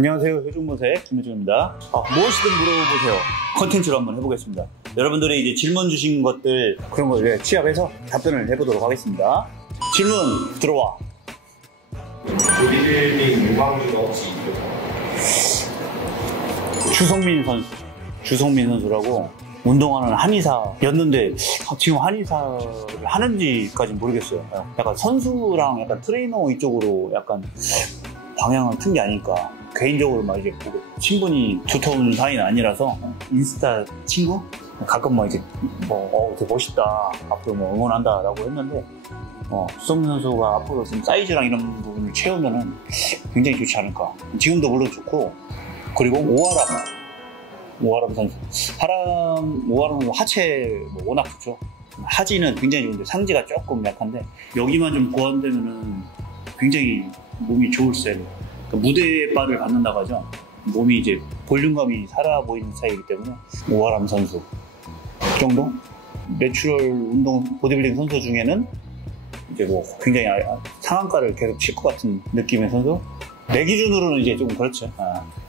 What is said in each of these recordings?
안녕하세요. 효중모색 김효중입니다. 무엇이든 물어보세요. 컨텐츠로 한번 해보겠습니다. 여러분들이 이제 질문 주신 것들 그런 거 이제 취합해서 답변을 해보도록 하겠습니다. 질문 들어와. 보디빌딩 유망주가 혹시 있나요? 주성민 선수라고 운동하는 한의사였는데 지금 한의사를 하는지까지는 모르겠어요. 약간 선수랑 약간 트레이너 이쪽으로 약간 방향을 튼 게 아닐까. 개인적으로 막 이제 친분이 두터운 사이는 아니라서 인스타 친구? 가끔 뭐 이제 되게 멋있다. 앞으로 뭐 응원한다라고 했는데 주성민 선수가 앞으로 좀 사이즈랑 이런 부분을 채우면은 굉장히 좋지 않을까. 지금도 물론 좋고, 그리고 오하람 선수. 오하람 선수 하체 워낙 좋죠. 하지는 굉장히 좋은데 상지가 조금 약한데 여기만 좀 보완되면은 굉장히 몸이 좋을 셈. 그러니까 무대의 바를 받는다고 하죠. 몸이 이제 볼륨감이 살아 보이는 스타일이기 때문에 오하람 선수 정도? 내추럴 운동 보디빌딩 선수 중에는 이제 뭐 굉장히 상한가를 계속 칠 것 같은 느낌의 선수? 내 기준으로는 이제 좀 그렇죠.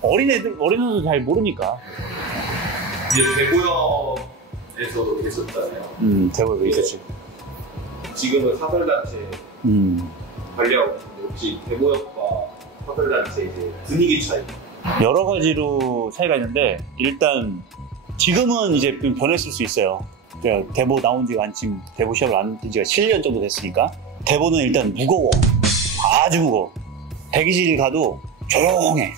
어린 선수 잘 모르니까. 이제 대구역에서도 계셨잖아요. 대구역에 있었지. 지금은 사설단체 관리하고 있는데 혹시 대구역과 사설단체 이제 분위기 차이? 여러 가지로 차이가 있는데 일단 지금은 이제 좀 변했을 수 있어요. 대보 나온 지가 대보 시합을 안 뛴 지가 7년 정도 됐으니까 대보는 일단 무거워. 아주 무거워. 대기실 가도 조용해.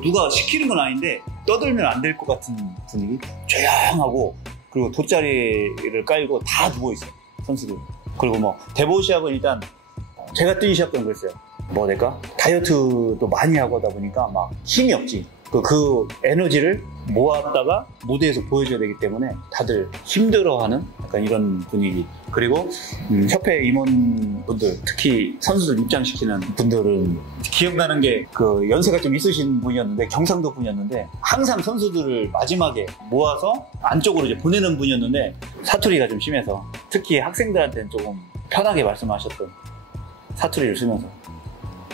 누가 시키는 건 아닌데 떠들면 안 될 것 같은 분위기? 조용하고, 그리고 돗자리를 깔고 다 누워있어요, 선수들. 그리고 뭐 대보 시합은 일단 제가 뛴 시합도 그랬어요. 다이어트도 많이 하고 하다 보니까 막 힘이 없지. 그 에너지를 모았다가 무대에서 보여줘야 되기 때문에 다들 힘들어하는 약간 이런 분위기. 그리고 협회 임원분들, 특히 선수들 입장시키는 분들은 기억나는 게 그 연세가 좀 있으신 분이었는데, 경상도 분이었는데 항상 선수들을 마지막에 모아서 안쪽으로 이제 보내는 분이었는데 사투리가 좀 심해서 특히 학생들한테는 조금 편하게 말씀하셨던 사투리를 쓰면서.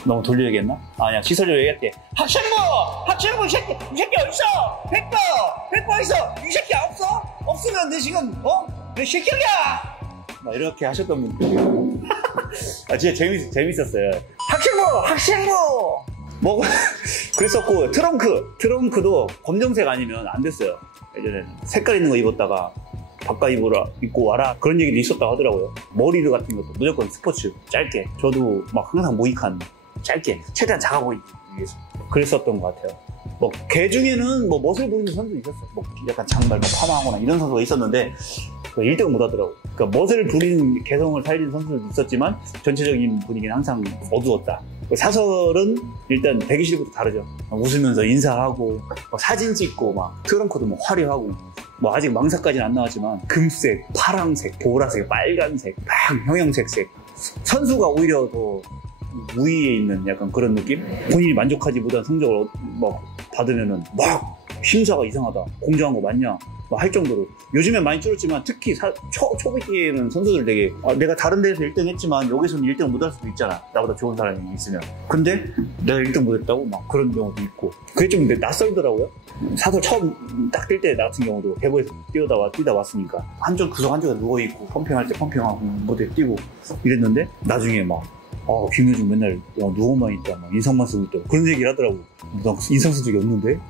너무 돌려 얘기했나? 아니야, 시설로 얘기할게. 학생부 이 새끼 어딨어? 백보 어딨어? 이 새끼 없으면 너 지금 너 실격이야! 막 이렇게 하셨던 분들. 진짜 재밌었어요. 학생부! 그랬었고, 트렁크도 검정색 아니면 안 됐어요. 예전에는 색깔 있는 거 입었다가 바깥 입고 와라, 그런 얘기도 있었다고 하더라고요. 머리를 같은 것도 무조건 스포츠 짧게. 저도 막 항상 모이칸 짧게, 최대한 작아 보이기 위해서 그랬었던 것 같아요. 개 중에는 멋을 부리는 선수 있었어. 약간 장발 파마하거나 이런 선수가 있었는데 1등은 못 하더라고. 그러니까 멋을 부리는 개성을 살리는 선수도 있었지만 전체적인 분위기는 항상 어두웠다. 사설은 일단 대기실부터 다르죠. 웃으면서 인사하고 사진 찍고 트렁크도 화려하고, 아직 망사까지는 안 나왔지만 금색, 파랑색, 보라색, 빨간색, 형형색색. 선수가 오히려 더 우위에 있는 약간 그런 느낌? 본인이 만족하지 못한 성적을 받으면은 심사가 이상하다, 공정한 거 맞냐 할 정도로. 요즘엔 많이 줄었지만 특히 초기에는 선수들 되게 내가 다른 데에서 1등 했지만 여기서는 1등 못 할 수도 있잖아, 나보다 좋은 사람이 있으면. 근데 내가 1등 못 했다고 그런 경우도 있고, 그게 좀 낯설더라고요. 사설 처음 딱 뛸 때 나 같은 경우도 대보에서 뛰다 왔으니까 구석 한쪽에 누워있고 펌핑할 때 펌핑하고 무대 뛰고 이랬는데 나중에 김효중 맨날 누워만 있다, 인상만 쓰고 있다, 그런 얘기를 하더라고. 나 인상 쓴 적이 없는데?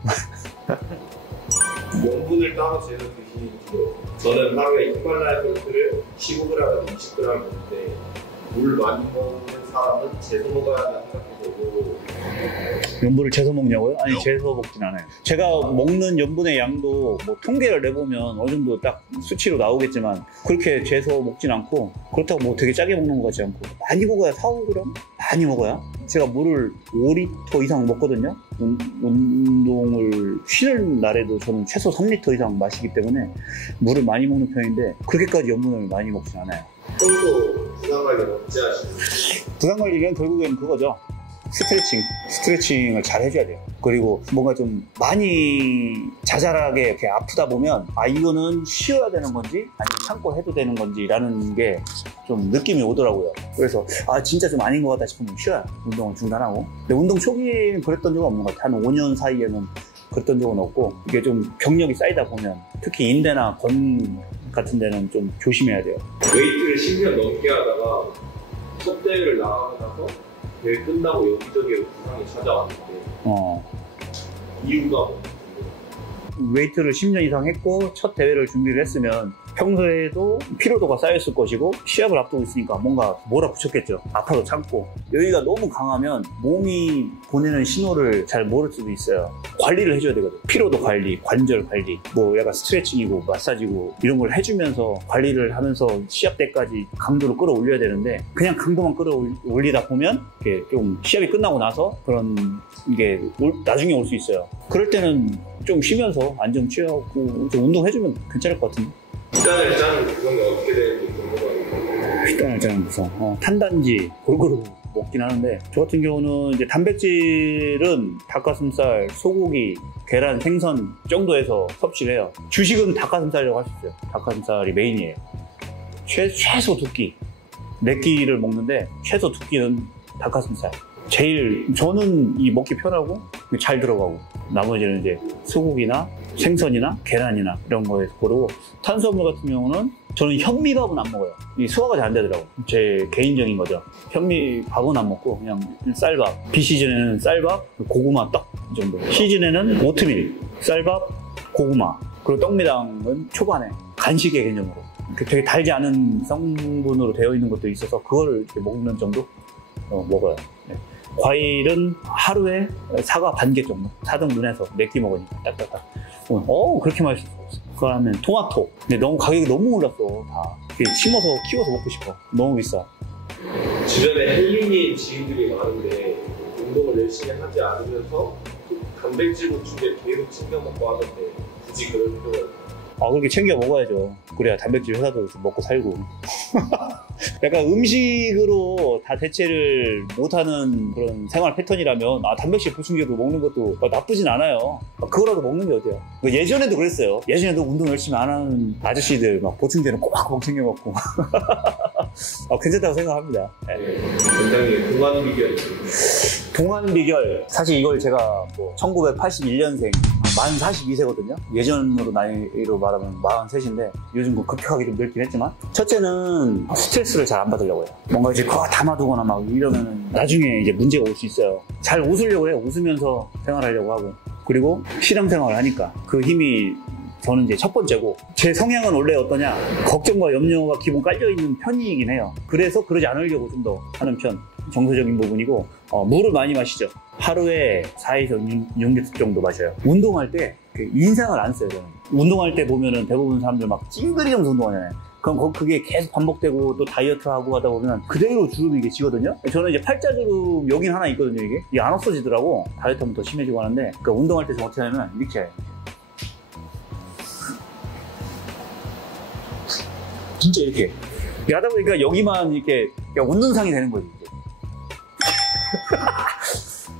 용분을 따로 재서 드시는지요? 저는 하루에 히말라야 솔트를 15g에서 20g 먹는데 물 많이 먹는 사람은 재서 먹어야 한다 생각해보고. 염분을 재서 먹냐고요? 아니, 재서 먹진 않아요. 제가 먹는 염분의 양도 통계를 내보면 어느 정도 딱 수치로 나오겠지만 그렇게 재서 먹진 않고, 그렇다고 되게 짜게 먹는 것 같지 않고, 많이 먹어야 4, 5g? 많이 먹어야? 제가 물을 5리터 이상 먹거든요. 운동을 쉬는 날에도 저는 최소 3리터 이상 마시기 때문에 물을 많이 먹는 편인데 그렇게까지 염분을 많이 먹진 않아요. 평소 부담관리 어찌 하시나요? 부담관리는 결국엔 그거죠. 스트레칭을 잘 해줘야 돼요. 그리고 뭔가 좀 많이 자잘하게 이렇게 아프다 보면 아 이거는 쉬어야 되는 건지 아니면 참고 해도 되는 건지라는 게 좀 느낌이 오더라고요. 그래서 아 진짜 좀 아닌 것 같다 싶으면 쉬어야 운동을 중단하고. 근데 운동 초기에는 그랬던 적은 없는 것 같아요. 한 5년 사이에는 그랬던 적은 없고 이게 좀 경력이 쌓이다 보면 특히 인대나 건 같은 데는 좀 조심해야 돼요. 웨이트를 10년 넘게 하다가 첫 대회를 나가고 나서 대회 끝나고 여기저기 부상이 찾아왔는데 이유가 뭐? 웨이트를 10년 이상 했고 첫 대회를 준비를 했으면 평소에도 피로도가 쌓였을 것이고 시합을 앞두고 있으니까 뭔가 몰아붙였겠죠. 아파도 참고. 여기가 너무 강하면 몸이 보내는 신호를 잘 모를 수도 있어요. 관리를 해줘야 되거든. 피로도 관리, 관절 관리, 뭐 약간 스트레칭이고 마사지고 이런 걸 해주면서 관리를 하면서 시합 때까지 강도를 끌어올려야 되는데 그냥 강도만 끌어올리다 보면 이게 좀 시합이 끝나고 나서 그런 게 나중에 올 수 있어요. 그럴 때는 좀 쉬면서 안정 취하고 좀 운동해주면 괜찮을 것 같은데. 식단을 짜는 구성이 어떻게 되는지 궁금해요. 식단을 짜는 구성. 탄단지 골고루 먹긴 하는데 저 같은 경우는 이제 단백질은 닭가슴살, 소고기, 계란, 생선 정도에서 섭취를 해요. 주식은 닭가슴살이라고 할 수 있어요. 닭가슴살이 메인이에요. 최소 2끼, 4끼를 먹는데 최소 2끼는 닭가슴살. 제일 저는 이 먹기 편하고 잘 들어가고 나머지는 이제 소고기나 생선이나 계란이나 이런 거에서 고르고 탄수화물 같은 경우는 저는 현미밥은 안 먹어요. 이 소화가 잘 안 되더라고. 제 개인적인 거죠. 현미밥은 안 먹고 그냥 쌀밥. 비시즌에는 쌀밥, 고구마 떡 정도. 시즌에는 오트밀, 쌀밥, 고구마. 그리고 떡미당은 초반에 간식의 개념으로. 되게 달지 않은 성분으로 되어 있는 것도 있어서 그걸 이렇게 먹는 정도 먹어요. 네. 과일은 하루에 사과 반 개 정도. 4등 눈에서 4끼 먹으니까 딱딱딱. 그렇게 맛있어. 그 다음에 토마토. 근데 너무 가격이 너무 올랐어. 다 심어서 키워서 먹고 싶어. 너무 비싸. 주변에 헬린인 지인들이 많은데 운동을 열심히 하지 않으면서 단백질 보충제 계속 챙겨 먹고 하는데 굳이 그럴 필요가 없어요. 그렇게 챙겨 먹어야죠. 그래야 단백질 회사도 먹고 살고. 약간 음식으로 다 대체를 못하는 그런 생활 패턴이라면 단백질 보충제도 먹는 것도 나쁘진 않아요. 그거라도 먹는 게 어때요? 예전에도 그랬어요. 예전에도 운동 열심히 안 하는 아저씨들 막 보충제는 꼬박꼬박 챙겨 먹고. 괜찮다고 생각합니다. 굉장히 동안 비결이 동안 비결. 사실 이걸 제가 1981년생 만 42세거든요. 예전으로 나이로 말하면 43인데 요즘 급격하게 좀 늙긴 했지만 첫째는 스트레스를 잘 안 받으려고 해요. 뭔가 이제 그거 담아두거나 막 이러면 나중에 이제 문제가 올 수 있어요. 잘 웃으려고 해요. 웃으면서 생활하려고 하고. 그리고 실험생활을 하니까 그 힘이 저는 이제 첫 번째고 제 성향은 원래 어떠냐 걱정과 염려가 기본 깔려있는 편이긴 해요. 그래서 그러지 않으려고 좀 더 하는 편. 정서적인 부분이고 물을 많이 마시죠. 하루에 4에서 6리터 정도 마셔요. 운동할 때 인상을 안 써요. 저는. 운동할 때 보면은 대부분 사람들 막 찡그리면서 운동하잖아요. 그럼 그게 계속 반복되고 또 다이어트하고 하다 보면 그대로 주름이 이게 지거든요. 저는 이제 팔자주름 여긴 하나 있거든요. 이게 안 없어지더라고. 다이어트하면 더 심해지고 하는데 그러니까 운동할 때 좀 어떻게 하냐면 이렇게 진짜 이렇게 하다 보니까 여기만 이렇게 웃는 상이 되는 거지.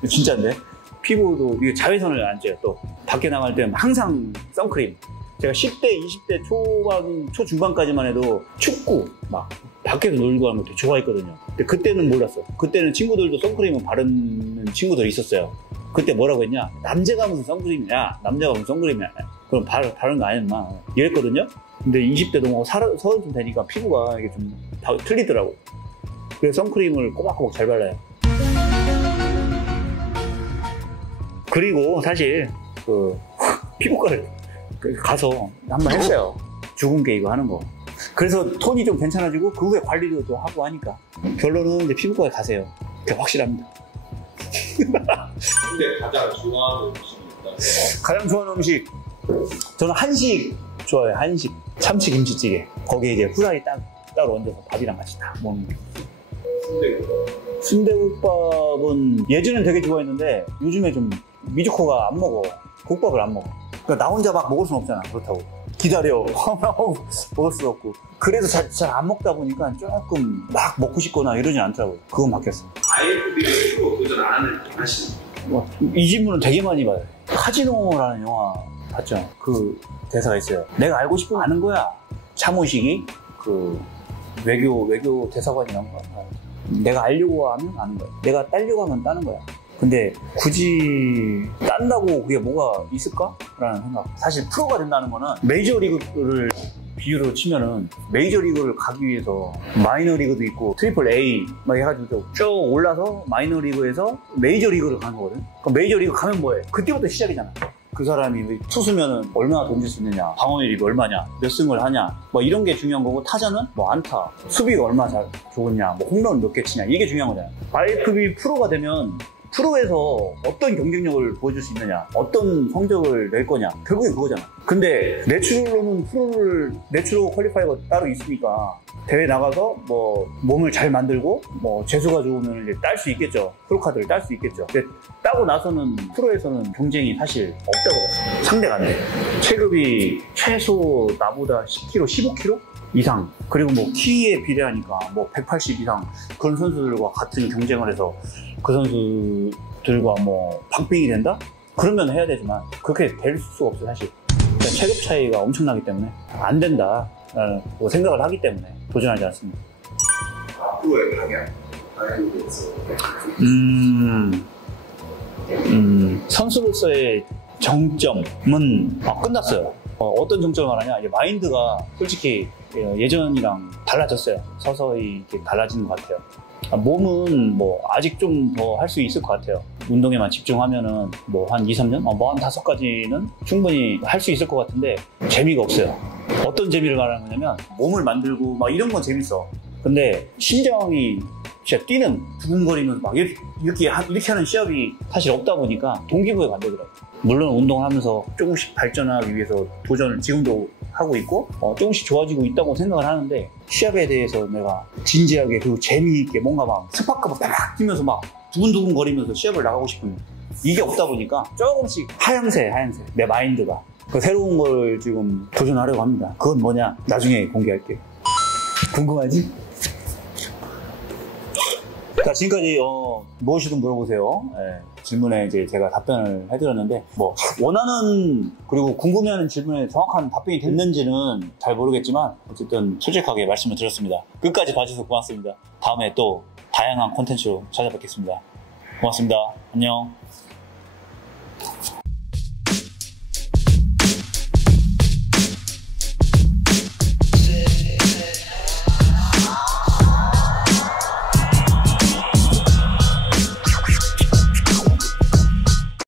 진짜인데? 피부도 이게 자외선을 안 쬐요. 또 밖에 나갈 때는 항상 선크림. 제가 10대, 20대 초중반까지만 해도 축구 막 밖에서 놀고 하는 것도 좋아했거든요. 근데 그때는 몰랐어. 그때는 친구들도 선크림을 바르는 친구들이 있었어요. 그때 뭐라고 했냐? 남자가 무슨 선크림이야? 남자가 무슨 선크림이야? 그럼 바르는 거 아니야, 인마. 이랬거든요. 근데 20대 넘어가고 30좀 되니까 피부가 이게 좀 틀리더라고. 그래서 선크림을 꼬박꼬박 잘 발라요. 그리고 사실 피부과를 가서 한번 했어요. 죽은 게 이거 하는 거. 그래서 톤이 좀 괜찮아지고 그 후에 관리도 또 하고 하니까 결론은 이제 피부과에 가세요. 그게 확실합니다. 근데 가장 좋아하는 음식이 있다면? 가장 좋아하는 음식 저는 한식 좋아해요. 한식 참치 김치찌개. 거기에 이제 후라이 따로 얹어서 밥이랑 같이 딱 먹는 거. 순대국밥은 예전엔 되게 좋아했는데 요즘에 좀 미주코가 안 먹어. 국밥을 안 먹어. 그러니까 나 혼자 막 먹을 순 없잖아. 그렇다고 기다려 먹을 수 없고. 그래서 잘 안 먹다 보니까 조금 막 먹고 싶거나 이러진 않더라고요. 그건 바뀌었어. IFBB 프로 도전 안 하시는 이 질문은 되게 많이 받아요. 카지노라는 영화 봤죠? 그 대사가 있어요. 내가 알고 싶은 거 아는 거야. 차모식이 그 외교 대사관이 나온 거야. 내가 알려고 하면 아는 거야. 내가 따려고 하면 따는 거야. 근데 굳이 딴다고 그게 뭐가 있을까? 라는 생각. 사실 프로가 된다는 거는 메이저리그를 비유로 치면은 메이저리그를 가기 위해서 마이너리그도 있고 트리플 A 막 해가지고 쭉 올라서 마이너리그에서 메이저리그를 가는 거거든. 그럼 메이저리그 가면 뭐해? 그때부터 시작이잖아. 그 사람이 투수면은 얼마나 던질 수 있느냐, 방어율이 얼마냐, 몇 승을 하냐, 뭐 이런 게 중요한 거고, 타자는 뭐 안타, 수비가 얼마나 잘 좋으냐, 뭐 홈런 몇 개 치냐, 이게 중요한 거잖아. IFBB 프로가 되면 프로에서 어떤 경쟁력을 보여줄 수 있느냐, 어떤 성적을 낼 거냐, 결국엔 그거잖아. 근데 내추럴로는 내추럴 퀄리파이가 따로 있으니까 대회 나가서 뭐 몸을 잘 만들고 뭐 재수가 좋으면 이제 딸 수 있겠죠. 프로카드를 딸 수 있겠죠. 근데 따고 나서는 프로에서는 경쟁이 사실 없다고 봤어요. 상대가 안 돼. 체급이 최소 나보다 10kg, 15kg 이상, 그리고 뭐 키에 비례하니까 뭐 180 이상 그런 선수들과 같은 경쟁을 해서 그 선수들과 뭐 박빙이 된다? 그러면 해야 되지만 그렇게 될 수가 없어 사실. 체급 차이가 엄청나기 때문에 안 된다 뭐 생각을 하기 때문에 도전하지 않습니다. 앞으로의 방향, 방향에 대해서 선수로서의 정점은 끝났어요. 어떤 정점을 말하냐, 이제 마인드가 솔직히 예전이랑 달라졌어요. 서서히 이렇게 달라지는 것 같아요. 몸은 뭐 아직 좀 더 할 수 있을 것 같아요. 운동에만 집중하면은 뭐 한 2, 3년? 뭐 한 5가지는 충분히 할 수 있을 것 같은데 재미가 없어요. 어떤 재미를 말하는 거냐면 몸을 만들고 막 이런 건 재밌어. 근데 심장이 진짜 뛰는 두근거리면서 막 이렇게 하는 시합이 사실 없다 보니까 동기부여가 안 되더라고요. 물론 운동을 하면서 조금씩 발전하기 위해서 도전을 지금도 하고 있고 조금씩 좋아지고 있다고 생각을 하는데 시합에 대해서 내가 진지하게 그리고 재미있게 뭔가 막 스파크가 막 뛰면서 막 두근두근 거리면서 시합을 나가고 싶은 이게 없다 보니까 조금씩 하향세 내 마인드가 그 새로운 걸 지금 도전하려고 합니다. 그건 뭐냐 나중에 공개할게요. 궁금하지? 자, 지금까지 무엇이든 물어보세요. 질문에 이제 제가 답변을 해드렸는데 뭐 원하는 그리고 궁금해하는 질문에 정확한 답변이 됐는지는 잘 모르겠지만 어쨌든 솔직하게 말씀을 드렸습니다. 끝까지 봐주셔서 고맙습니다. 다음에 또 다양한 콘텐츠로 찾아뵙겠습니다. 고맙습니다. 안녕.